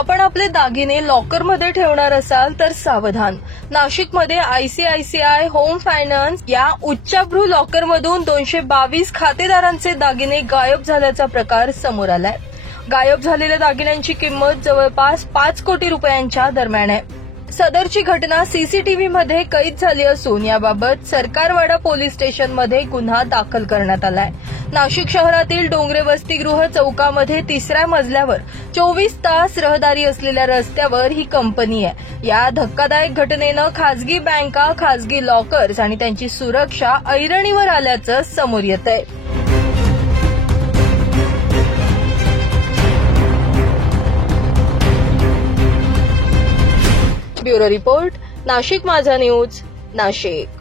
आपण आपले दागिने लॉकरमध्ये ठेवणार असाल तर सावधान. नाशिकमध्ये आयसीआयसीआय होम फायनान्स या उच्चाभ्रू लॉकरमधून 222 खातेदारांचे दागिने गायब झाल्याचा प्रकार समोर आलाय. गायब झालेल्या दागिन्यांची किंमत जवळपास 5 कोटी रुपयांच्या दरम्यान आहे. सदरची घटना सीसीटीव्हीमध्ये कैद झाली असून याबाबत सरकारवाडा पोलीस स्टेशनमध्ये गुन्हा दाखल करण्यात आलाय. नाशिक शहरातील डोंगरे वसतिगृह चौकामध्ये 3ऱ्या मजल्यावर 24 तास रहदारी असलेल्या रस्त्यावर ही कंपनी आहे. या धक्कादायक घटनेनं खासगी बँका, खासगी लॉकर्स आणि त्यांची सुरक्षा ऐरणीवर आल्याचं समोर येतंय. ब्युरो रिपोर्ट, नाशिक माझा न्यूज, नाशिक.